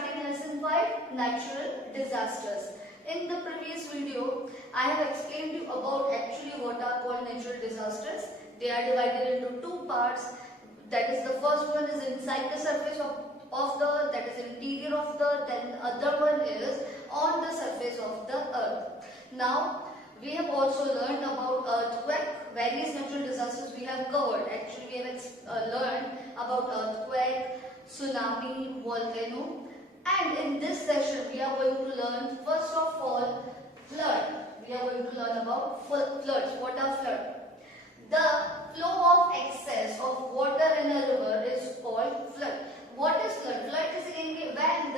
starting lesson 5, natural disasters. In the previous video, I have explained you about actually what are called natural disasters. They are divided into two parts. That is, the first one is inside the surface of the earth, that is interior of the earth, and the other one is on the surface of the earth. Now, we have also learned about earthquake, various natural disasters we have covered. Actually, we have learned about earthquake, tsunami, volcano, and in this session we are going to learn first of all flood. We are going to learn about floods. What are floods? The flow of excess of water in a river is called flood. What is flood? Flood is when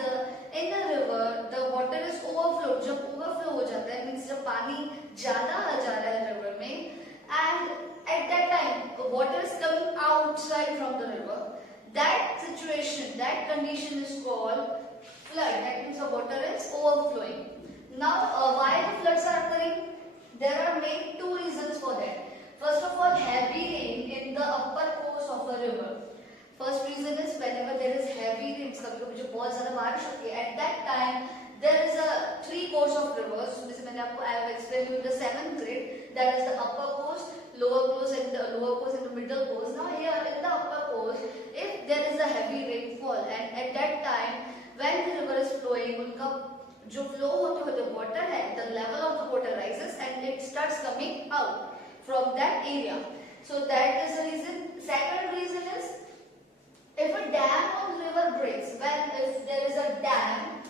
in a river the water is overflowed. जब overflow हो जाता है means जब पानी ज़्यादा आ जा रहा है river में, and at that time water is coming outside from the river. That situation, that condition is called flood. That means the water is overflowing. Now, why the floods are occurring? There are main two reasons for that. First of all, heavy rain in the upper course of a river. First reason is whenever there is heavy rains, कभी-कभी जो बहुत ज़्यादा बारिश होती है, at that time there is a three course of rivers. जैसे मैंने आपको I have explained you in the 7th grade. That is the upper course, lower course, and the middle course. Now here in the upper course, if there is a heavy rainfall and at that time when the river is flowing, उनका जो flow होते water है, the level of the water rises and it starts coming out from that area. So that is the reason. Second reason is if a dam on the river breaks, if there is a dam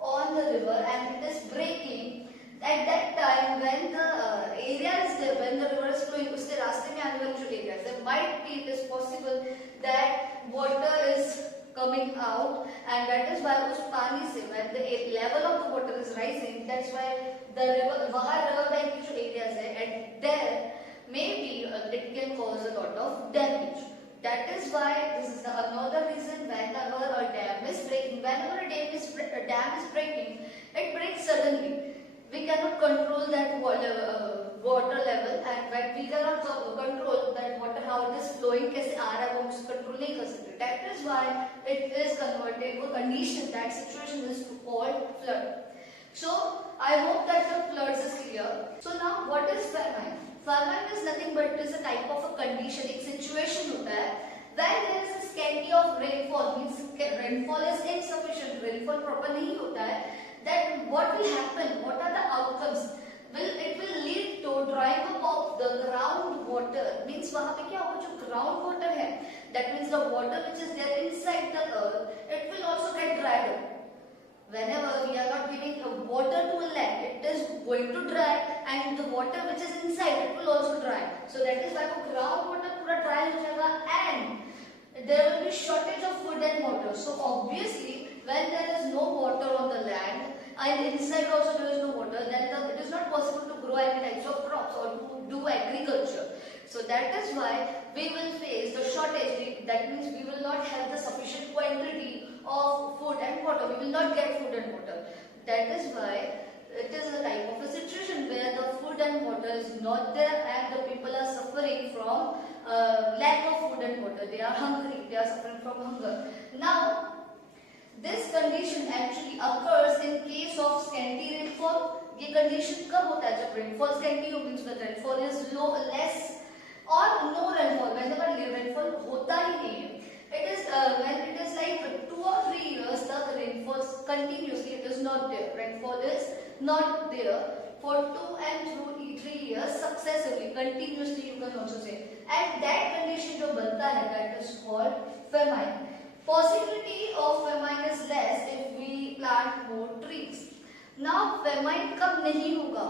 on the river and it is breaking, at that time when the area is there, when the river is flowing, उसके रास्ते में आने वाले जो areas, there might be, it is possible that water is coming out, and that is why उस पानी से when the level of the water is rising, that's why the river, वहाँ river bank की जो areas है, and there maybe it can cause a lot of damage. That is why this is another reason whenever a dam is breaking. Whenever a dam is breaking, it breaks suddenly. We cannot control that water level, and when we cannot control that water how it is flowing, कैसे आ रहा है वो हम उसको control नहीं कर सकते. That is why it is converted to a condition. That situation is called flood. So I hope that the floods is clear. So now what is famine? Famine is nothing but it is a type of a condition, एक situation होता है when there is a scarcity of rainfall, means rainfall is insufficient, rainfall proper नहीं होता है. Then what will happen? What are the outcomes? It will lead to drying up of the groundwater. Means वहाँ पे क्या होगा, जो groundwater है, that means the water which is there inside the earth, it will also get dried up. Whenever we are not giving water to a land, it is going to dry, and the water which is inside it will also dry. So that is why the groundwater पूरा dry हो जाएगा, and there will be shortage of food and water. So obviously, when there is no water on the land and inside also there is no water, then it is not possible to grow any types of crops or to do agriculture. So that is why we will face the shortage. That means we will not have the sufficient quantity of food and water. We will not get food and water. That is why it is a type of a situation where the food and water is not there, and the people are suffering from lack of food and water. They are hungry. They are suffering from hunger. Now, this condition actually occurs in case of scanty rainfall. ये condition कब होता है? जब rainfall scanty हो, means when rainfall is low, less, or no rainfall. Whenever rainfall होता ही नहीं है, it is when it is like 2 or 3 years the rainfall continuously it is not there. Rainfall is not there for 2 and 3 years successively, continuously you can also say. And that condition जो बनता है, that is called famine. Possibility of famine is less if we plant more trees. Now famine कब नहीं होगा?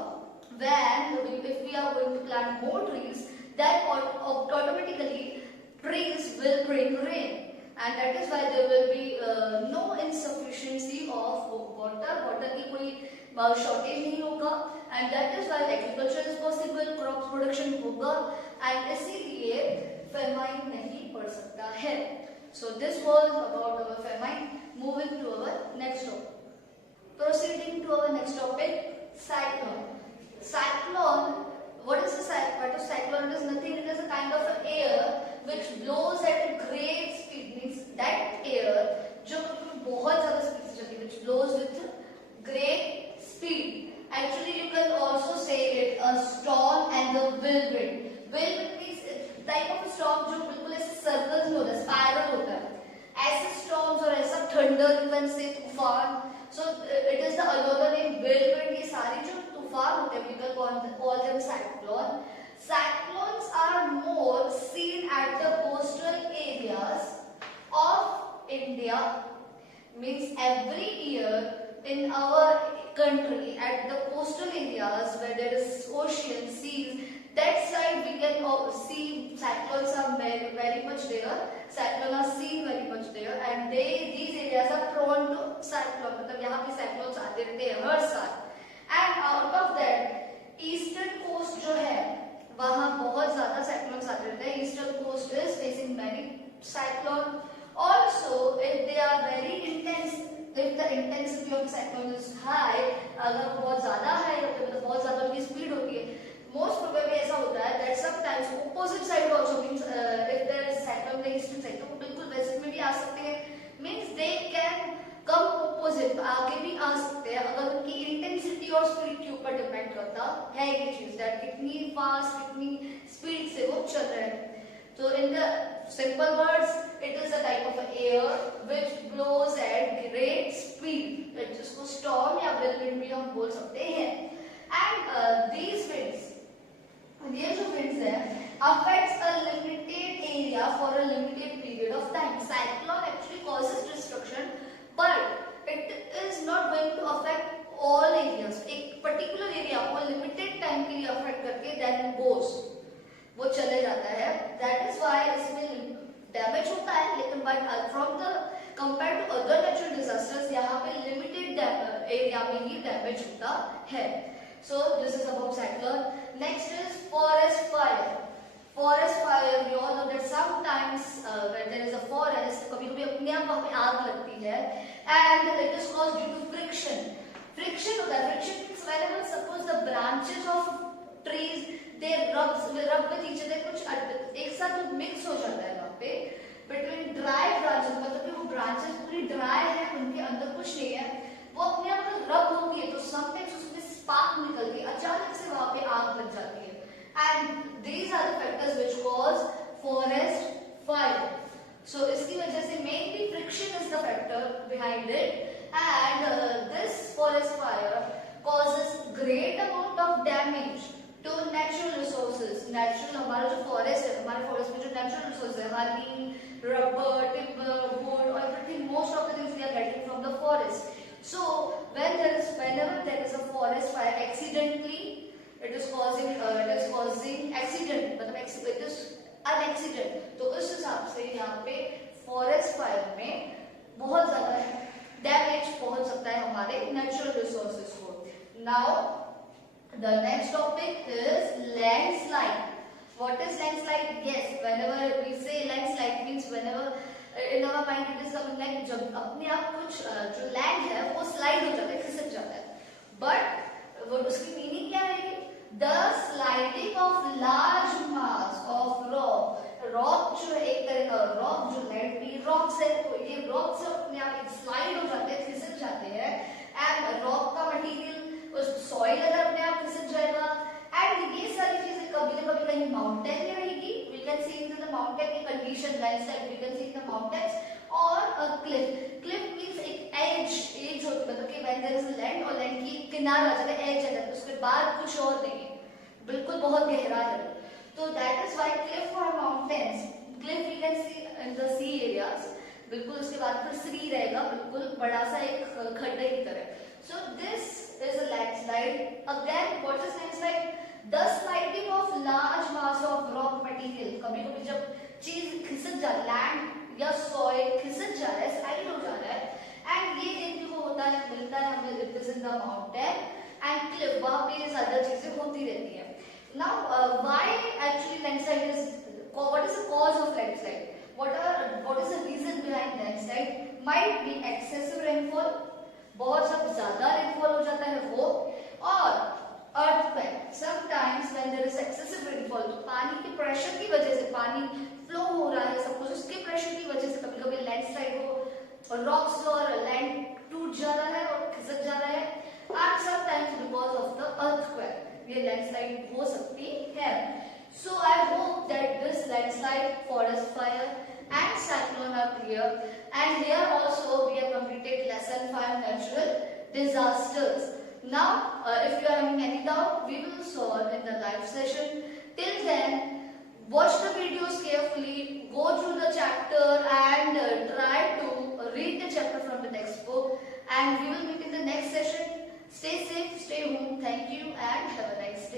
When if we are going to plant more trees, then automatically trees will bring rain, and that is why there will be no insufficiency of water. Water की कोई shortage नहीं होगा, and that is why agriculture is possible, crop production होगा, and इसीलिए famine नहीं पड़ सकता है. So this was about our famine. Moving to our next topic. Proceeding to our next topic, cyclone. Cyclone. What is a cyclone? It is nothing. It is a kind of an air which blows at a great speed. Means that air जो बहुत ज़्यादा speed से चलती है. whirlwind से तूफान, so it is the another name whirlwind. ये सारे जो तूफान होते हैं people call them cyclone. Cyclones are more seen at the coastal areas of India. Means every year in our country at the coastal areas where there is ocean, seas, that side we can see cyclones are very much there. Cyclones are seen very much there, and these areas are prone to cyclone. मतलब यहाँ पे cyclones आते रहते हैं हर साल. And out of that eastern coast जो है वहाँ बहुत ज़्यादा cyclones आते रहते हैं. Eastern coast is facing many cyclone. Also, if they are very intense, if the intensity of cyclone is high, अगर बहुत ज़्यादा high होती है मतलब बहुत ज़्यादा उनकी speed होती है, most probably ऐसा होता है that sometimes opposite side also means if there is cyclone the eastern side तो बिल्कुल west में भी आ सकते हैं. Means they can come opposite, आगे भी आ सकते हैं अगर उनकी intensity और speed के ऊपर depend करता है ये चीज that कितनी fast कितनी speed से वो चल रहे हैं. So in the simple words, it is a type of air which blows at great speed. जिसको storm या whirlwind भी हम बोल सकते हैं. And these winds, ये जो winds है, affects a limited area for a limited period of time. Cyclone actually causes destruction, but it is not going to affect all areas. एक particular area को limited time के लिए affect करके then it goes. वो चले जाता है. That is why इसमें डैमेज होता है, लेकिन but from the compare to other natural disasters यहाँ पे लिमिटेड एरिया में ही डैमेज होता है. So this is about cyclone. Next is forest fire. Forest fire we all know that sometimes when there is a forest कभी-कभी अपने आप वहां पे आग लगती है and it is caused due to friction. Friction होता है. Friction means whenever suppose the branches of trees they rub with each other, कुछ एक साथ मिक्स हो जाता है वहाँ पे between dry branches, मतलब कि वो branches पूरी dry है, उनके अंदर कुछ नहीं है, वो अपने आप में रब होती है तो sometimes उसमें spark निकल के अचानक से वहाँ पे आग लग जाती है. And these are the factors which cause forest fire. So इसकी वजह से mainly friction is the factor behind it, and this forest fire causes great amount of damage to natural resources. Natural हमारा जो forest है, हमारे forest में जो natural resources है, honey, rubber, timber, wood, or everything, most of the things we are getting from the forest. So whenever there is a forest fire, accidentally, it is causing accident, मतलब it is an accident. तो उस हिसाब से यहाँ पे forest fire में बहुत ज़्यादा damage पहुँच सकता है हमारे natural resources को. Now the next topic is landslide. What is landslide? Yes, whenever we say landslide means whenever in our mind it is something like जब अपने आप कुछ जो land है वो slide हो जाता है, खिसक जाता है. But वो उसकी meaning क्या है? The sliding of large mass of rock. Rock जो है एक तरह का rock जो land पे rocks है तो ये rocks अपने आप एक slide हो जाते हैं, खिसक जाते हैं. And rock का material उस सॉइल अगर अपने आप खिसक जाएगा. एंड ये सारी चीजें कभी ना कभी कहीं माउंटेन में रहेगी. We can see in the mountain की condition landslide we can see in the mountains और क्लिफ. क्लिफ मींस एक एज होती है, मतलब कि व्हेन देयर इज लैंड और लैंड की किनारा आ जाता है, एज आ जाता है, उसके बाद कुछ और नहीं है, बिल्कुल बहुत गहरा है. तो दैट इज व्हाई क्लिफ और mountains. Cliff we can see in the sea areas. बिल्कुल उसके बाद फिर सी रहेगा, बिल्कुल बड़ा सा एक खड्डे की तरह. So this is a landslide. Again, what is landslide? The sliding of large mass of rock material. कभी-कभी जब चीज खिसक जाए, लैंड या सॉइल खिसक जाए, स्लाइड हो जाता है, एंड ये देखने को होता है, मिलता है हमें it is in the mountain and Cliff. वहाँ पे ये सारी चीजें होती रहती है. Now, why actually landslide is? What is the cause of landslide? What is the reason behind landslide? Might be excessive rainfall. बहुत ज्यादा रेनफॉल हो जाता है वो, और earthquake. Sometimes when there is excessive rainfall तो पानी के प्रेशर की वजह से, पानी फ्लो हो रहा है सब कुछ, उसके प्रेशर की वजह से कभी-कभी लैंडस्लाइड हो, और रॉक्स और लैंड टूट जा रहा है और खिसक जा रहा है. And sometimes because of the earthquake ये लैंडस्लाइड हो सकती है. So I hope that this landslide, forest fire and cyclone are clear, and here also we have completed lesson 5 natural disasters. Now if you are having any doubt, we will solve in the live session. Till then, watch the videos carefully, go through the chapter and try to read the chapter from the textbook, and we will meet in the next session. Stay safe, stay home. Thank you and have a nice day.